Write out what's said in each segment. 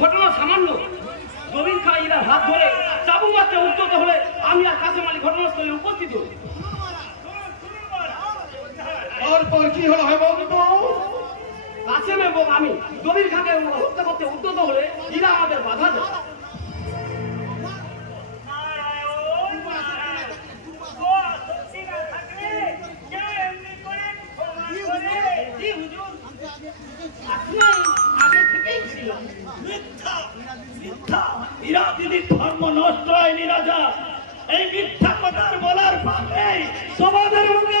ঘটনা সামান্য জমিন খাইরা হাত ধরে চাবু মারতে উদ্যত হলে আমি আর কাসেম আলী ঘটনাস্থলে উপস্থিত হই। তারপর কি হলো হেমন্ত? কাসেম এবং আমি জমির খাকে হত্যা করতে উদ্যত হলে ইরা আমাদের বাধা দেয়। ধর্ম নষ্ট হয়নি রাজা, এই মিথ্যা কথার বলার পাবে তোমাদের মুখে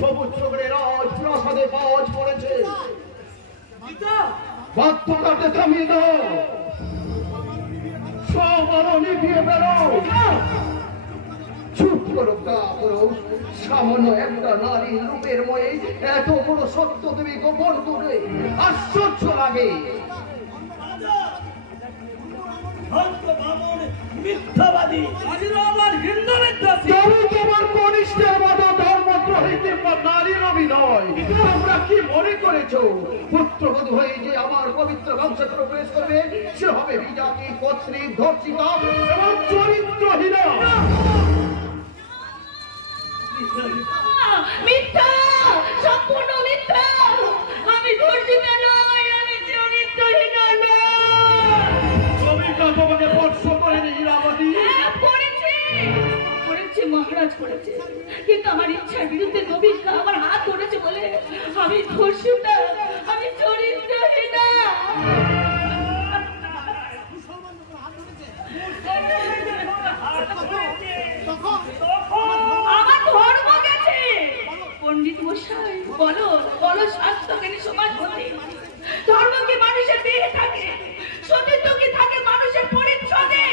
সবুজ চোখের রাজপ্রাসাদে বাজ পড়েছে। বাধ্য কাটে থামিয়ে দাও, সব আলো নিভিয়ে বেরো। চুপ করো পুরুষ, সামান্য একটা নারী রূপের ময়ে এত বড় সত্য তুমি গোপন করে আশ্চর্য লাগে। মিথ্যাবাদী তোমার কনিষ্ঠের মতো ধর্মদ্রোহী কিংবা নারীর অভিনয়। তোমরা কি মনে করেছো পুত্রবধূ হয়ে যে আমার পবিত্র বংশে প্রবেশ করবে সে হবে বিজাতি, পত্নী, ধর্ষিতা এবং চরিত্রহীনা? মিথ্যা, সম্পূর্ণ মিথ্যা। আমি ধর্ষিতা নই, আমি চরিত্রহীনা নই। তোমাকে স্পর্শ করেনি ইরাবতী? করেছে মহারাজ, করেছে, কিন্তু আমার ইচ্ছার বিরুদ্ধে নবীন আমার হাত ধরেছে বলে আমি ধর্ষিতা, আমি চরিত্রহীনা। আমার ধর্ম গেছে। পণ্ডিত মশাই বলো বলো, স্বাস্থ্যজ্ঞানী সমাজ বলে ধর্ম কি মানুষের দেহে থাকে, সতীত্ব কি থাকে মানুষের পরিচ্ছদে?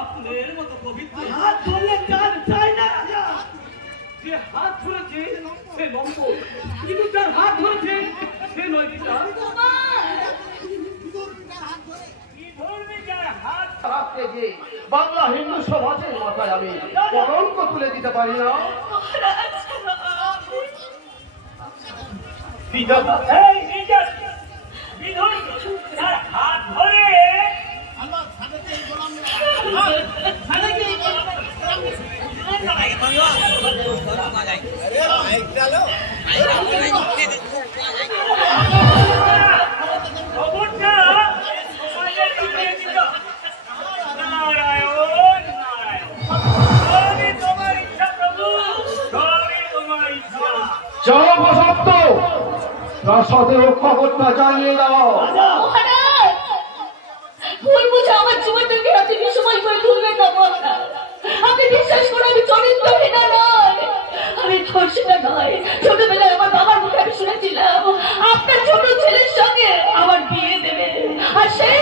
আপনার মতো পবিত্র হাত ধরলে কাজ চাই না রাজা। যে হাত ধরেছে সে লম্ব, কিন্তু যার হাত ধরেছে সে নয় পিতা। বাংলা হিন্দু সমাজের মাথায় আমি কলঙ্ক তুলে দিতে পারি না। হাত ধরে প্রাসাদের খবরটা জানিয়ে দাও। ভুল বুঝে আমার জীবনটাকে আপনি বিষময় করে তুলবেন না মহারাজ। আপনি বিশ্বাস করে আমি চরিত্রহীনা নয়, আমি ধর্ষিতা নয়। ছোটবেলায় আমার বাবার মুখে আমি শুনেছিলাম আপনার ছোট ছেলের সঙ্গে আমার বিয়ে দেবে, আর সেই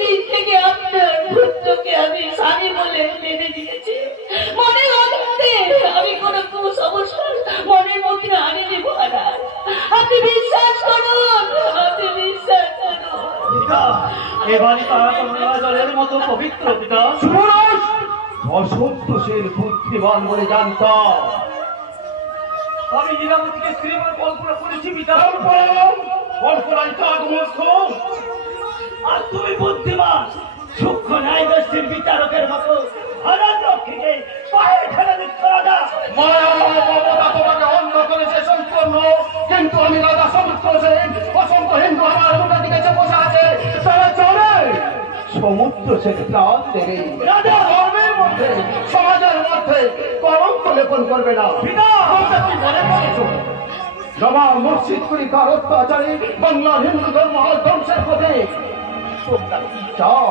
দিন থেকে আপনার পুত্রকে আমি স্বামী বলে মেনে নিয়েছি। মনে রাখতে আমি কোনো কুসংস্কার মনের মধ্যে আনিনি মহারাজ। আপনি বিশ্বাস করুন, আপনি বিশ্বাস করুন। এবারই তারা জলের মতো পবিত্র পিতা অসন্তোষের বুদ্ধিমান বলে জানতাম। আমি লীলাবতীকে স্ত্রী বলে কল্পনা করেছি পিতা। কল্পনায় কাজ মূর্খ, আর তুমি বুদ্ধিমান সূক্ষ্ম ন্যায় গোষ্ঠীর বিচারকের মতো হারান রক্ষীকে পায়ে ঠেলে দিচ্ছে রাজা। মায়া মমতা তোমাকে অন্ধ করেছে সম্পূর্ণ, কিন্তু আমি রাজা সমুদ্র সেন, অসংখ্য হিন্দু আমার মুখের দিকে বসে আছে, তারা চলে সমুদ্র সেন প্রাণ দেবে। রাজা ধর্মের মধ্যে সমাজের মধ্যে কলঙ্ক লেপন করবে না। তোমরা কি মনে করেছো নবাব মুর্শিদ করি তার অত্যাচারে বাংলার হিন্দু ধর্ম ধ্বংসের পথে? তোমরা কি চাও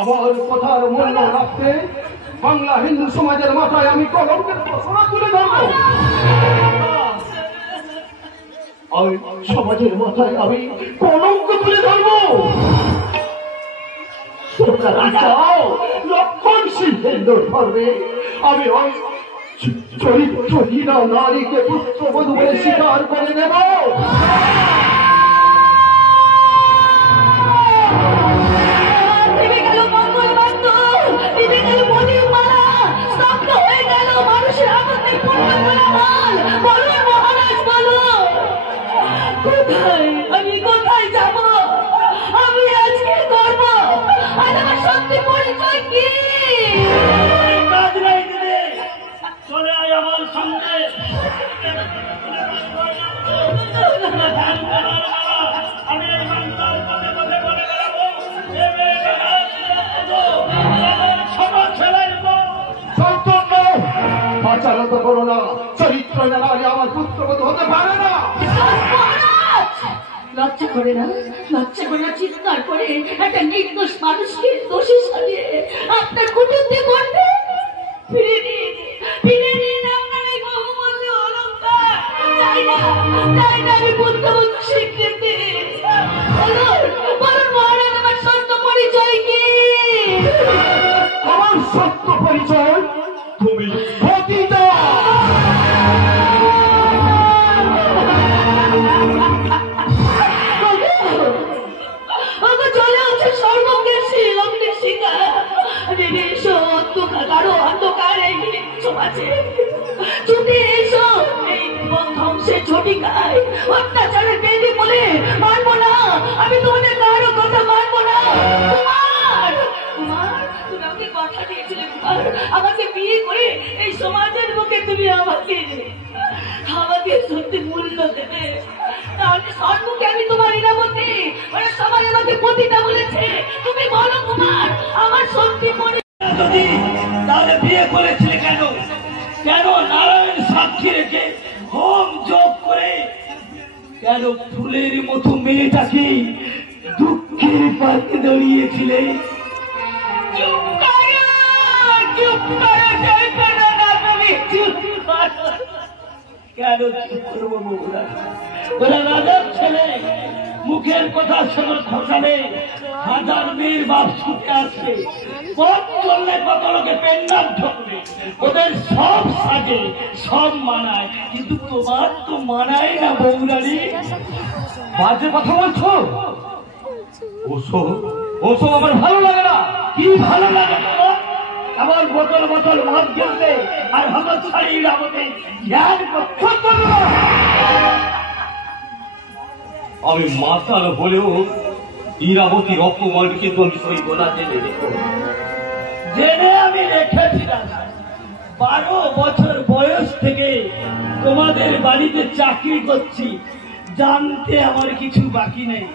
আমার কথার মূল্য রাখতে বাংলা হিন্দু সমাজের মাথায় আমি কলঙ্কের ঘোষণা তুলে ধরব? আমি সমাজের মাথায় আমি কলঙ্ক তুলে ধরব? তোমরা চাও রক্ষণশীল হিন্দু ধর্মে আমি চরিত্রহীনা নারীকে পুত্রবধূ বলে স্বীকার করে নেব? আমি কোথায় যাব? আমি আজকে করবো আর আমার সত্যি পরিচয় কি? কাজ নাই দিলে চলে আয় আমার সঙ্গে। আমি এই বাংলার পথে পথে বলে বেড়াবো, এ মেয়েটা ছোট ছেলের সন্তর্ণ আচারত করো না, চরিত্র নারী আমার পুত্রবধূ হতে পারে না। লজ্জা করে না, লজ্জা করে না চিৎকার করে একটা নির্দোষ মানুষকে দোষী সাজিয়ে আপনার কুটুম্বে করতে? ফিরে দিন, ফিরে দিন আপনার এই বহুমূল্য অলংকার। চাই না, চাই না আমি বুদ্ধবুদ্ধ স্বীকৃতি। বলুন, বলুন মহারাজ আমার সত্য পরিচয় কি? আমার সত্য পরিচয় তুমি পতিতা। চলে আছে সর্বজ্ঞাসী অগ্নিশিখা, অন্ধকার এই সমাজে ছুটে এসো এই ধ্বংসের ঝটিকায় অত্যাচারের বেদি বলে মানবো না, আমি তোমাদের কারো কথা মানবো না। কুমার, কুমার, তুমি আমাকে কথা দিয়েছিলে কুমার, আমাকে বিয়ে করে এই সমাজের বুকে তুমি আমাকে সত্যি মূল্য দেবে। তাহলে সন্মুখে আমি তোমার ইরাবতী, ওরা সবাই আমাকে পতিতা বলেছে। তুমি বলো কুমার, আমার সত্যি মনে যদি তাহলে বিয়ে করেছিলে কেন? কেন নারায়ণ সাক্ষী রেখে হোম যোগ করে কেন ফুলের মতো মেয়েটাকে দুঃখের পার্কে দাঁড়িয়েছিলে? চুপ করো, চুপ করো, জয় করো না, তুমি চুপ করো। কেন চুপ করবো বউরা? ওরা রাজার ছেলে, মুখের কথা শোনো খসাবে, হাজার মেয়ের বাপ ছুটে আসবে, পথ চললে কত লোকে পেন্ডাল ঢুকবে, ওদের সব সাজে সব মানায়, কিন্তু তোমার তো মানায় না বউরানি। বাজে কথা বলছো? ওসব ওসব আমার ভালো লাগে না। কি ভালো লাগে তোমার? আমার বোতল বোতল মদ গেলতে আর হঠাৎ শাড়ির আমাকে জ্ঞান করতে না। আমি মাতাল হলেও ইরাবতীর অপমানকে তুমি সইব না, জেনে রেখো। জেনে আমি রেখেছিলাম 12 বছর বয়স থেকে তোমাদের বাড়িতে চাকরি করছি, জানতে আমার কিছু বাকি নেই।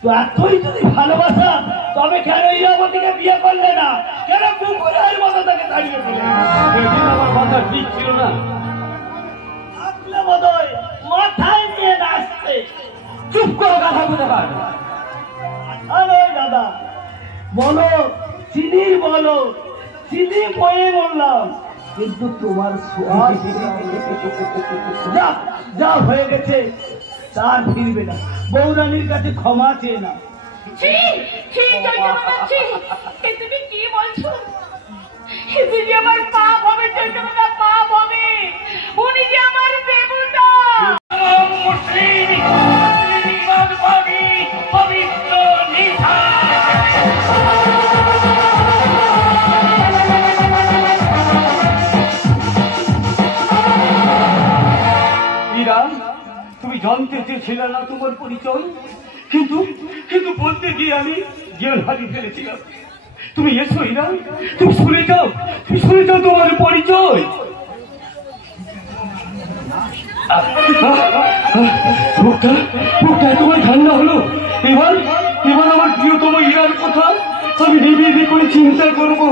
তো এতই যদি ভালোবাসা, তবে কেন ইরাবতীকে বিয়ে করলে না? কেন কুকুরের মতো তাকে দাঁড়িয়ে দিলে? সেদিন আমার মাথা ঠিক ছিল না। থাকলে বোধহয় মাথায় নিয়ে নাচতে। চুপ করো, কথা বলতে পার। আরে দাদা বলো, চিনি বলো, চিনি বয়ে বললাম, কিন্তু তোমার সোয়াদ যা যা হয়ে গেছে তার ফিরবে না। বৌরানীর কাছে ক্ষমা চেয়ে না। ছি, ছি, জয়জগন্নাথ, ছি। এ তুমি কি বলছো? এতে যে আমার পাপ হবে, জয়জগন্নাথ, পাপ হবে। উনি যে আমার দেবতা। পবিত্র নিশা ইরা, তুমি জানতে চেয়েছিলে না তোমার পরিচয়, কিন্তু কিন্তু বলতে গিয়ে আমি জ্ঞান হারিয়ে ফেলেছিলাম। তুমি এসো ইরা, তুমি শুনে যাও, তুমি শুনে যাও তোমার পরিচয়। বুকটা তোমার ঠান্ডা হলো। এবার এবার আমার প্রিয়তম ইরার কথা আমি ভেবে করে চিন্তা করবো।